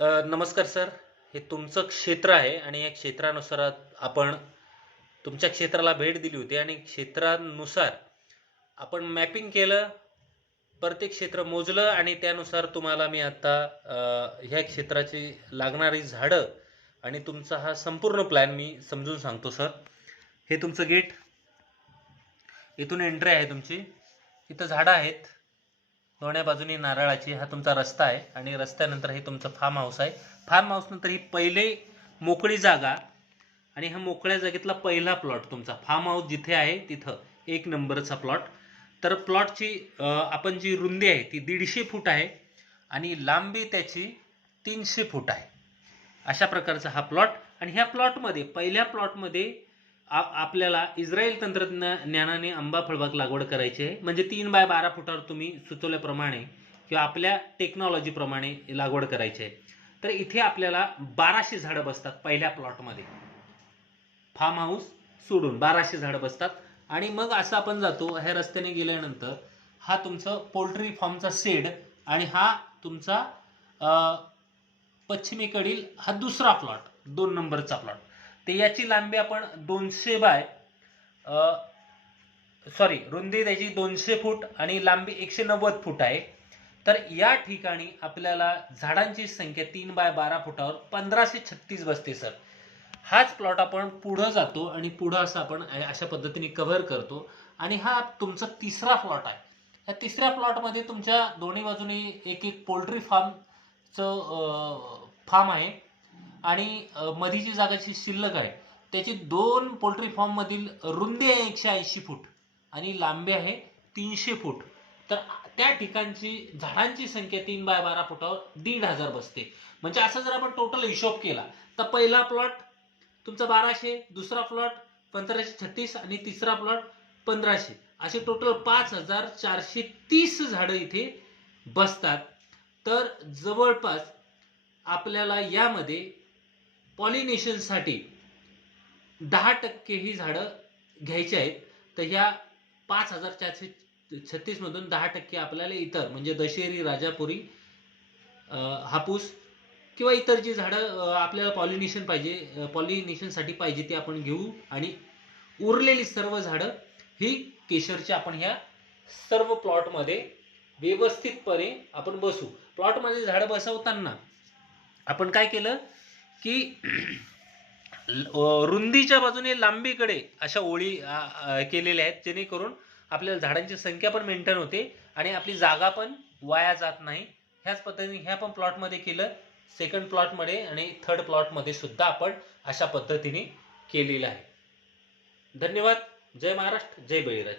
नमस्कार सर. हे तुमचं क्षेत्र आहे आणि या क्षेत्रानुसार आपण तुमच्या क्षेत्राला भेट दिली होती आणि क्षेत्रानुसार आपण मॅपिंग केलं प्रत्येक क्षेत्र मोजलं आणि त्यानुसार तुम्हाला मी आता ह्या क्षेत्राची लागणारी झाडं आणि तुमचा हा संपूर्ण प्लॅन मी समजून सांगतो सर. हे तुमचं गेट इथून एंट्री आहे तुमची. इथं झाडं आहेत. दोन्ही बाजूनी नारळाची हा तुमचा रस्ता आहे आणि रस्त्यानंतर हे तुमचं फार्म हाऊस आहे. फार्म हाऊसनंतर ही पहिले मोकळी जागा आणि हा मोकळ्या जागेतला पहिला प्लॉट तुमचा. फार्म हाऊस जिथे आहे तिथं एक नंबरचा प्लॉट तर प्लॉटची आपण जी रुंदी आहे ती दीडशे फूट आहे आणि लांबी त्याची तीनशे फूट आहे. अशा प्रकारचा हा प्लॉट आणि ह्या प्लॉटमध्ये पहिल्या प्लॉटमध्ये आपल्याला इस्रायल तंत्रज्ञानाने आंबा फळबाग लागवड करायची आहे. म्हणजे तीन बाय बारा फुटावर तुम्ही सुचवल्याप्रमाणे किंवा आपल्या टेक्नॉलॉजीप्रमाणे लागवड करायची आहे. तर इथे आपल्याला बाराशे झाडं बसतात पहिल्या प्लॉटमध्ये फार्म हाऊस सोडून बाराशे झाडं बसतात. आणि मग असं आपण जातो ह्या रस्त्याने गेल्यानंतर हा तुमचं पोल्ट्री फार्मचा सेड आणि हा तुमचा पश्चिमेकडील हा दुसरा प्लॉट दोन नंबरचा प्लॉट ते याची लांबी आपण दोनशे बाय सॉरी रुंदी त्याची दोनशे फूट आणि लांबी एकशे नव्वद फूट आहे. तर या ठिकाणी आपल्याला झाडांची संख्या तीन बाय बारा फुटावर पंधराशे छत्तीस बसते सर. हाच प्लॉट आपण पुढं जातो आणि पुढं असं आपण अशा पद्धतीने कव्हर करतो. आणि हा तुमचा तिसरा प्लॉट आहे. या तिसऱ्या प्लॉटमध्ये तुमच्या दोन्ही बाजूने एक एक पोल्ट्री फार्मचं फार्म आहे. आणि मधीची जागाची जागा जी शिल्लक आहे त्याची दोन पोल्ट्री फॉर्ममधील रुंदी आहे एकशे ऐंशी फूट आणि लांबी आहे तीनशे फूट. तर त्या ठिकाणची झाडांची संख्या तीन बाय बारा फुटावर दीड हजार बसते. म्हणजे असं जर आपण टोटल हिशोब केला तर पहिला प्लॉट तुमचा बाराशे दुसरा प्लॉट पंधराशे छत्तीस आणि तिसरा प्लॉट पंधराशे. असे टोटल पाच हजार चारशे तीस झाडं इथे बसतात. तर जवळपास आपल्याला यामध्ये पॉलिनेशनसाठी दहा टक्के ही झाडं घ्यायची आहेत. तर ह्या पाच हजार चारशे छत्तीस मधून दहा टक्के आपल्याला इतर म्हणजे दशेरी राजापुरी हापूस किंवा इतर जी झाडं आपल्याला पॉलिनेशन पाहिजे पॉलिनेशनसाठी पाहिजे ती आपण घेऊ. आणि उरलेली सर्व झाडं ही केशरची आपण ह्या सर्व प्लॉटमध्ये व्यवस्थितपणे आपण बसू. प्लॉटमध्ये झाडं बसवताना आपण काय केलं? की रुंदीच्या बाजूने लांबीकडे अशा ओळी केलेल्या आहेत जेणेकरून आपल्याला झाडांची संख्या पण मेंटेन होते आणि आपली जागा पण वाया जात नाही. ह्याच पद्धतीने ह्या पण प्लॉटमध्ये केलं. सेकंड प्लॉटमध्ये आणि थर्ड प्लॉटमध्ये सुद्धा आपण अशा पद्धतीने केलेलं आहे. धन्यवाद. जय महाराष्ट्र. जय बळीराज.